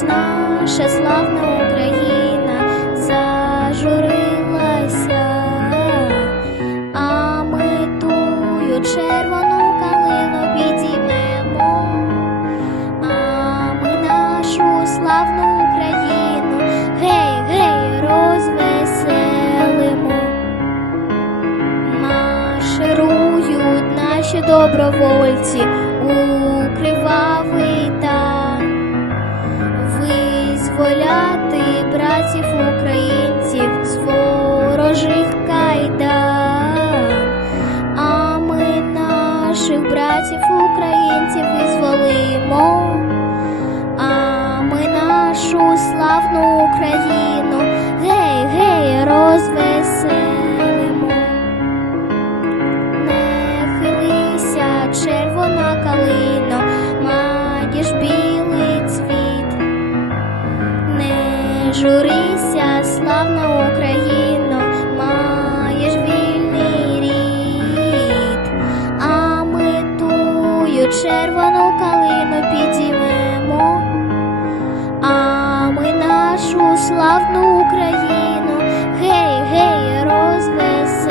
Чогось наша славна Україна зажурилася, а ми тую червону калину підіймемо, а ми нашу славну Україну гей, гей, розвеселимо. Марширують наші добровольці у кривавий тан, визволяти братів українців з ворожих кайдан, а ми наших братів українців визволимо, а ми нашу славну Україну журися, славна Україно, маєш вільний рід, а ми тую червону калину підіймемо, а ми нашу славну Україну, гей, гей, розвеселимо.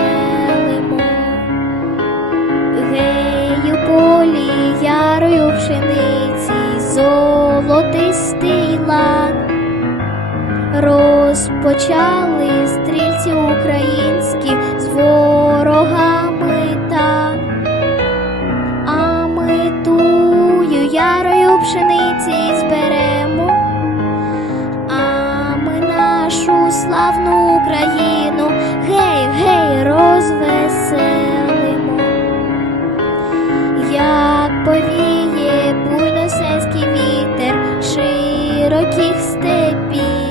Гей, у полі ярою пшениці, золотистий лан. Розпочали стрільці українські з ворогами тан. А ми тую ярою пшениці зберемо, а ми нашу славну Україну гей, гей, розвеселимо. Як повіє буйносенський вітер широких степів,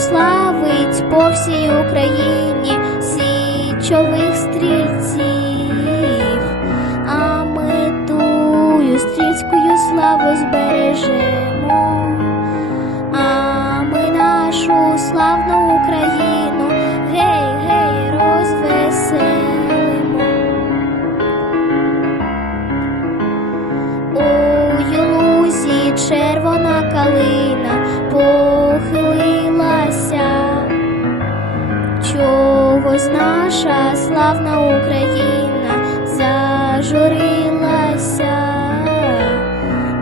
прославить по всій Україні січових стрільців, а ми тую стрільською славу збережемо, а ми нашу славну Україну гей, гей, розвеселимо. У юлузі червона калина чогось наша славна Україна зажурилася,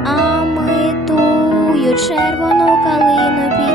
а ми тую червону калину